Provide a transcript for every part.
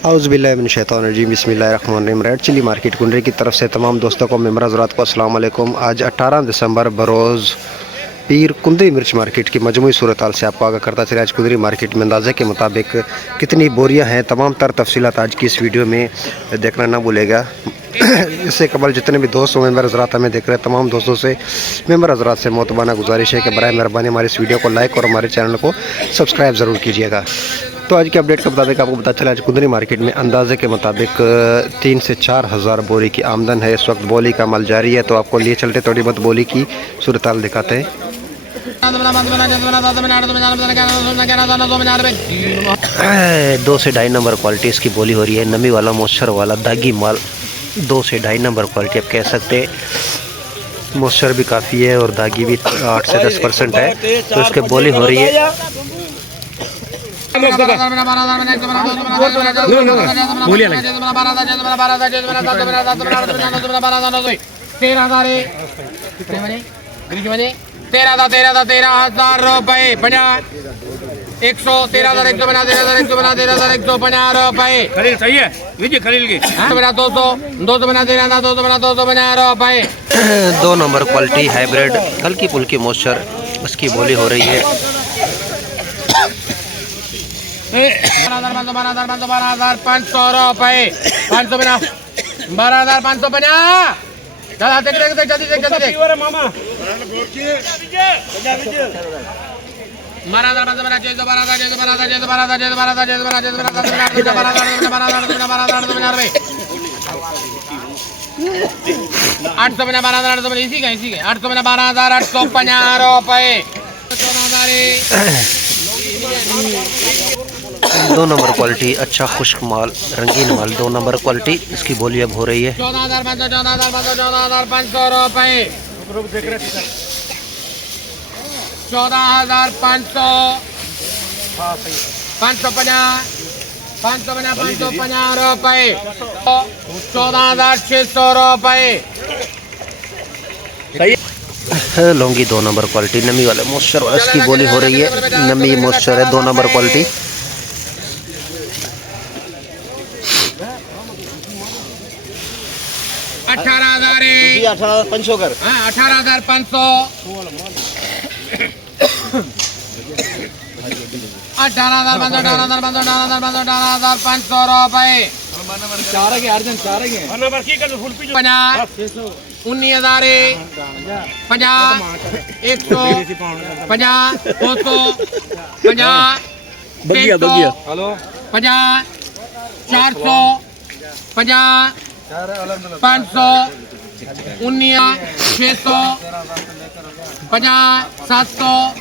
औज़ुबिल्लाहिमिनश्शैतानिर्रजीम बिस्मिल्लाहिर्रहमानिर्रहीम। Red chilli market कुंडरी की तरफ से तमाम दोस्तों को मेंबर हज़रात को अस्सलाम वालेकुम। आज 18 दिसंबर बरोज़ पीर कुंदरी मिर्च मार्केट की मजमूई सूरत हाल से आपको आगाह करता चला। आज कुंदरी मार्केट में अंदाज़े के मुताबिक कितनी बोरियां हैं, तमाम तर तफसीलात आज की इस वीडियो में देखना ना भूलेगा। इससे कबल जितने भी दोस्तों मेंबर हज़रात हमें देख रहे हैं, तमाम दोस्तों से मेंबर हज़रात से मोतबाना गुजारिश है कि बराए मेहरबानी हमारे इस वीडियो को लाइक और हमारे चैनल को सब्सक्राइब ज़रूर कीजिएगा। तो आज के अपडेट के मुताबिक आपको पता चला आज कुंदरी मार्केट में अंदाजे के मुताबिक 3 से 4 हज़ार बोरी की आमदन है। इस वक्त बोली का अमल जारी है, तो आपको लिए चलते थोड़ी बहुत बोली की सूरत हाल दिखाते हैं। 2 से 2.5 नंबर क्वालिटी इसकी बोली हो रही है। नमी वाला मॉइस्चर वाला दागी माल 2 से 2.5 नंबर क्वालिटी आप कह सकते हैं। मॉइस्चर भी काफ़ी है और दागी भी 8 से 10% है, तो इसके बोली हो रही है। तेरह हजार रुपये 113,150 रुपये। खरील सही है, लीजिए खरील की 250 रुपये। 2 नंबर क्वालिटी हाइब्रिड हल्की फुल्की मॉइस्चर इसकी बोली हो रही है। 12,500 रुपये। 12,550। चला देख जल्दी देख 850 इसी का 12,850 रुपये। 2 नंबर क्वालिटी अच्छा खुश्क माल रंगीन माल 2 नंबर क्वालिटी इसकी बोली अब हो रही है। 14,500 रुपये। 14,500 550 रुपये। 14,600 रुपये। लौंगी 2 नंबर क्वालिटी नमी वाले मॉइस्चर वाला इसकी बोली हो रही है। नमी मॉइस्चर है 2 नंबर क्वालिटी। 18,500 कर 18,500 रुपये। 19,000 50 150 200 50 50 400 50 500 19 600 50 700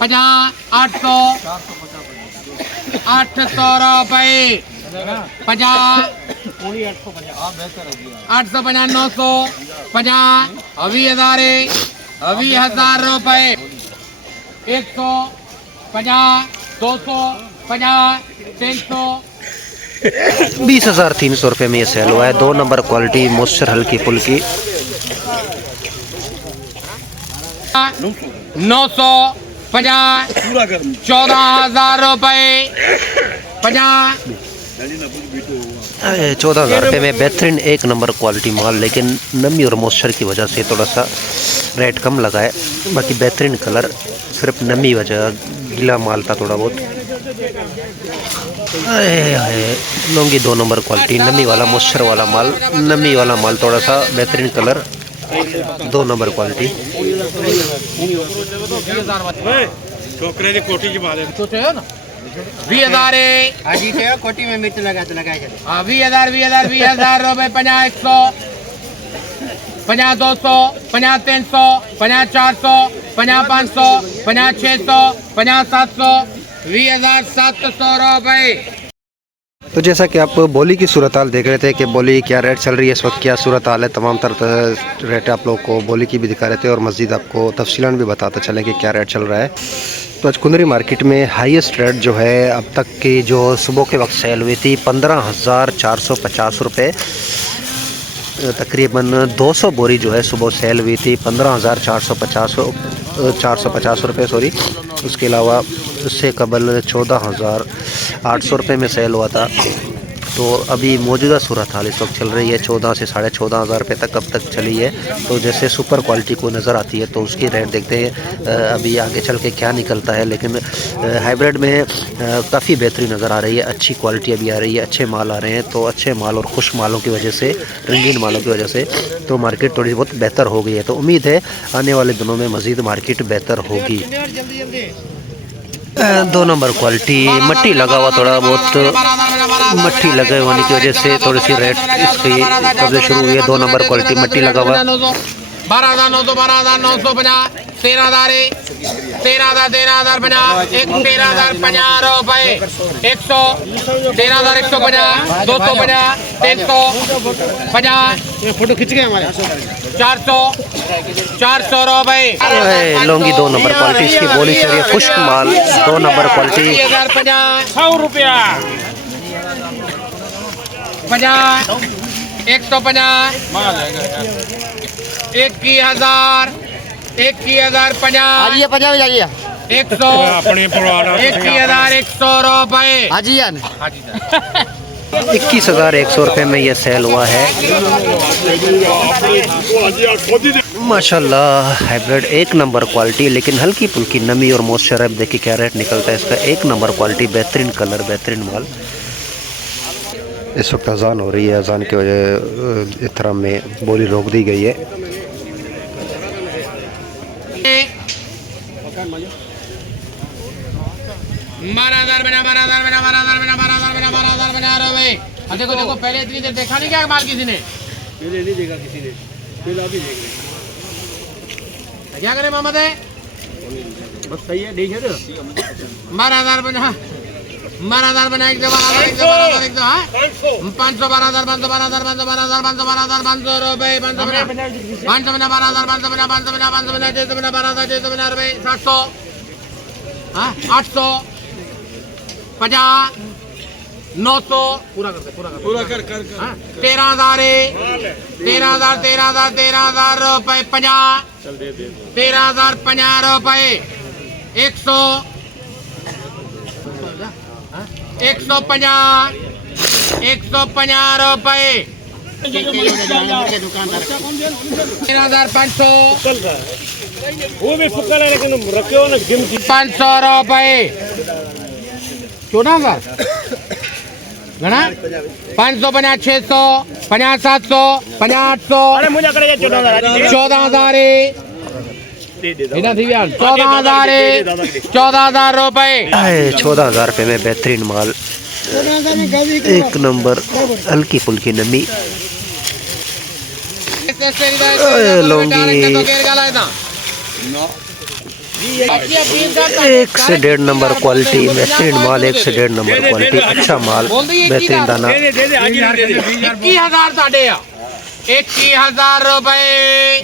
50 800 रुपये। 50 850 900 50 20,000 रुपये। 150 200 50 300 20,300 रुपये में ये सेल हुआ है। 2 नंबर क्वालिटी मॉइस्चर हल्की फुल्की। 950 14,000 रुपये। 14,000 रुपये में बेहतरीन 1 नंबर क्वालिटी माल, लेकिन नमी और मॉइस्चर की वजह से थोड़ा सा रेट कम लगा है। बाकी बेहतरीन कलर, सिर्फ नमी वजह गीला माल था थोड़ा बहुत। लौंगी 2 नंबर क्वालिटी नमी वाला मॉइस्चर वाला माल, नमी वाला माल थोड़ा सा बेहतरीन कलर 2 नंबर क्वालिटी। छोकरे कोटी की बात है 20,000 कोटी में मिर्च लगा 20,000 रुपये। 50 100 50 200 50 300 50 400 50 500 50 600 50 700 20,700 रुपये। तो जैसा कि आप बोली की सूरत हाल देख रहे थे कि बोली क्या रेट चल रही है इस वक्त, क्या सूरत हाल है, तमाम तर रेट आप लोग को बोली की भी दिखा रहे थे और मज़ीद आपको तफसीलन भी बताते चलें कि क्या रेट चल रहा है। तो आज कुंदरी मार्केट में हाईएस्ट रेट जो है अब तक की जो सुबह के वक्त सेल हुई थी 15,450 रुपये। तकरीबन 200 बोरी जो है सुबह सेल हुई थी 15,450 रुपये सॉरी। उसके अलावा उससे कबल 14,800 रुपये में सेल हुआ था। तो अभी मौजूदा सूरत हाल इस वक्त चल रही है 14 से 14,500 रुपये तक कब तक चली है। तो जैसे सुपर क्वालिटी को नज़र आती है तो उसकी रेट देखते हैं अभी आगे चल के क्या निकलता है। लेकिन हाइब्रिड में काफ़ी बेहतरीन नज़र आ रही है, अच्छी क्वालिटी अभी आ रही है, अच्छे माल आ रहे हैं। तो अच्छे माल और खुश मालों की वजह से, रंगीन मालों की वजह से तो मार्केट थोड़ी बहुत बेहतर हो गई है। तो उम्मीद है आने वाले दिनों में मज़ीद मार्केट बेहतर होगी। 2 नंबर क्वालिटी मट्टी लगा हुआ, थोड़ा बहुत मट्टी लगे होने की वजह से थोड़ी सी रेट इसकी कब से शुरू हुई है। 2 नंबर क्वालिटी मट्टी लगा हुआ 12,900 12,950 13,000 13,050 13,050 रुपए 100 13,150 250 350 फोटो खींच गए हमारे 400 रुपए। लौंगी 2 नंबर क्वालिटी, इसकी बोली चल रही है खुश्क माल 2 नंबर क्वालिटी 100 रुपया 50 150 21,000 21,050 50 जाइए 100 21,100 रुपए। 21,100 रुपये में ये सेल हुआ है। माशाल्लाह हाइब्रिड 1 नंबर क्वालिटी, लेकिन हल्की फुल्की नमी और मॉइस्चर। अब देखिए क्या रेट निकलता है इसका। 1 नंबर क्वालिटी, बेहतरीन कलर, बेहतरीन माल। इस वक्त अजान हो रही है, अजान की वजह इतराम में बोली रोक दी गई है। देखो देखो पहले इतनी देर देखा नहीं क्या माल किसी ने, पहले नहीं देखा किसी ने, पहले अभी देख रहे। क्या करे मोहम्मद है बस सही है, देख रहे हो 12,000 बना 12,000 बना 1 500 12,000 500 12,000 500 12,000 500 12,000 500 रुपए 500 बना 500 बना 12,000 500 बना 500 बना 500 बना 600 बना 12,000 600 बना रुपए 700 800 50 900 पूरा कर 13,000 रुपए 50 13,000 50 रुपए 100 150 रुपए 13,500 वो भी फुक्का है लेकिन रखे हो ना गिनती 500 रुपए 14,000 घना 500 50 600 50 700 50 800 अरे मुझे करे 14,000 14,000 रुपए 14,000 रुपये में बेहतरीन माल, 1 नंबर, हल्की फुल्की नमी। लौंगी 1 से 1.5 नंबर क्वालिटी, बेहतरीन माल, 1 से 1.5 नंबर क्वालिटी, अच्छा माल, बेहतरीन दाना। 21,000 साढ़े 21,000 रुपए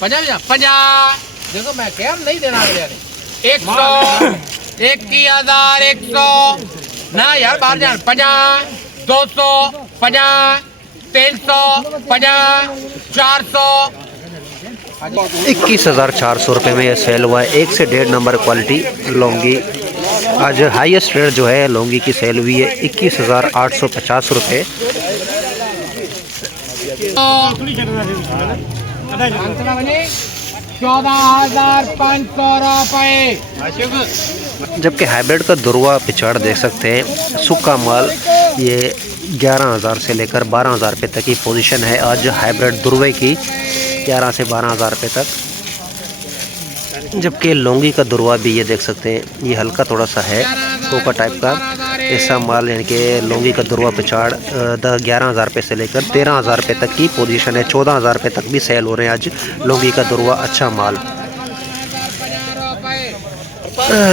50 देखो मैं क्या नहीं देना 100 21,100 ना यार बाहर जान 50 200 50 300 50 400 21,400 रुपये में यह सेल हुआ है। 1 से 1.5 नंबर क्वालिटी लौंगी। आज हाईएस्ट रेट जो है लौंगी की सेल हुई है 21,850 रुपये। 14,500 रुपए। जबकि हाइब्रिड का दुरवा पिछाड़ देख सकते हैं, सूखा माल ये 11,000 से लेकर 12,000 रुपये तक की पोजीशन है आज हाइब्रिड दुरवे की, 11 से 12,000 रुपये तक। जबकि लौंगी का दुरवा भी ये देख सकते हैं, ये हल्का थोड़ा सा है कोका टाइप का ऐसा माल, यानी कि लौंगी का दुरवा पिछाड़ 11,000 रुपये से लेकर 13,000 रुपये तक की पोजीशन है। 14,000 रुपये तक भी सेल हो रहे हैं आज लौंगी का दुरवा, अच्छा माल।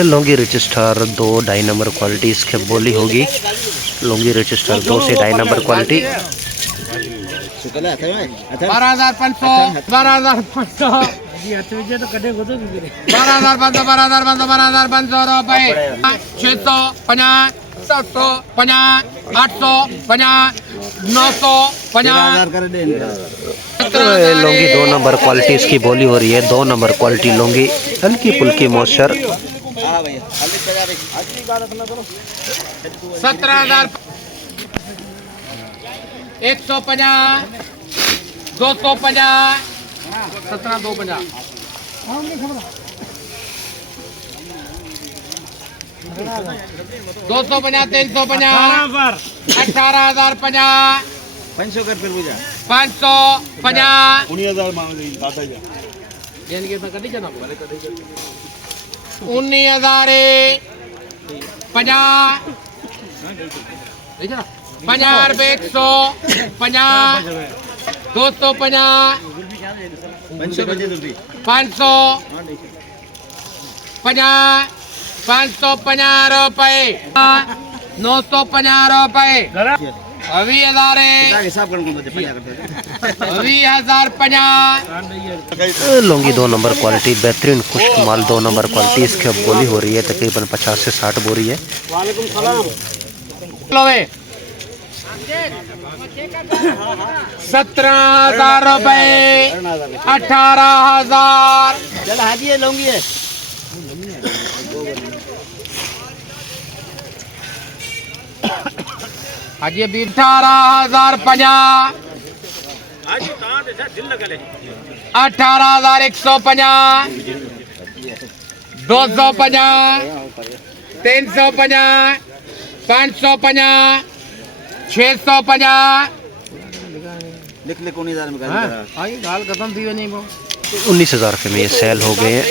लौंगी रिच स्टार 2 2.5 नंबर क्वालिटी इसकी बोली होगी। लौंगी रिच स्टार 2 से 2.5 नंबर क्वालिटी 12,500 12,500 12,500 रुपए 650 750 850 950 कर दे लौंगी 2 नंबर क्वालिटी इसकी बोली हो रही है। 2 नंबर क्वालिटी लौंगी, हल्की फुल्की मॉइस्चर। हां भैया 17,000 150 250 17 250 250 350 18,050 500 कर फिर बुझा 550 19,000 मांग रही दादा जी यानी कि मैं कटी जाना 19,000 50 50 रुपए 150 250 500 बजे रुपए 500 50 550 रुपए 950 रुपए 20,000 हिसाब कर कौन बजे 50 करते 20,050 लौंगी 2 नंबर क्वालिटी बेहतरीन खुश्क माल 2 नंबर क्वालिटी इसकी अब बोली हो रही है तकरीबन 50 से 60 बोरी है। वालेकुम सलाम 17,000 रुपए 18,000 चल हाजी है लौंगी है आज ये 18,050 18,150 250 350 550 650 लिख ले कौन हजार में कर आई गाल खत्म थी नहीं वो 19,000 रुपये में ये सेल हो गए हैं।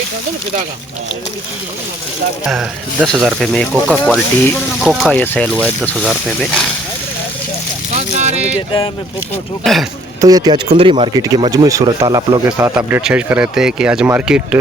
10,000 रुपये में कोका क्वालिटी कोका ये सेल हुआ है 10,000 रुपये में। तो ये थी आज कुंदरी मार्केट की मजमूई सूरत हाल आप लोगों के साथ अपडेट शेयर कर रहे थे कि आज मार्केट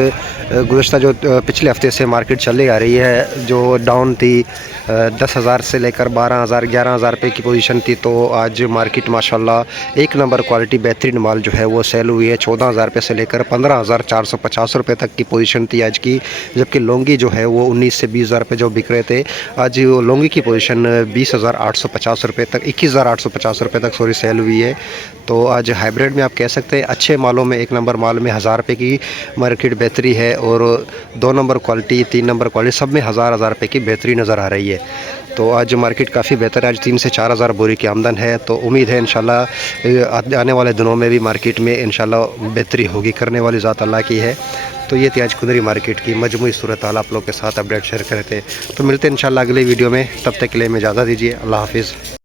गुज़श्ता जो पिछले हफ्ते से मार्केट चली आ रही है जो डाउन थी 10,000 से लेकर 12,000 11,000 रुपये की पोजीशन थी। तो आज मार्केट माशाल्लाह एक नंबर क्वालिटी बेहतरीन माल जो है वो सेल हुई है 14,000 रुपये से लेकर 15,450 रुपये तक की पोजीशन थी आज की। जबकि लौंगी जो है वो 19 से 20,000 रुपये जो बिक रहे थे आज वो लौंगी की पोजीशन 20,850 रुपये तक 21,850 रुपये तक सॉरी सेल हुई है। तो आज हाइब्रिड में आप कह सकते हैं अच्छे मालों में एक नंबर माल में 1,000 रुपये की मार्केट बेहतरी है और 2 नंबर क्वालिटी 3 नंबर क्वालिटी सब में 1,000 रुपये की बेहतरी नज़र आ रही है। तो आज मार्केट काफ़ी बेहतर है। आज 3 से 4,000 बोरी की आमदन है। तो उम्मीद है इंशाल्लाह आने वाले दिनों में भी मार्केट में इंशाल्लाह बेहतरी होगी करने वाली ज़ात अल्लाह की है। तो ये थी आज कुंदरी मार्केट की मजमूई सूरत हाल आप लोग के साथ अपडेट शेयर कर रहे थे। तो मिलते हैं इंशाल्लाह अगले वीडियो में, तब तक के लिए मैं इजाज़त दीजिए। अल्लाह हाफिज़।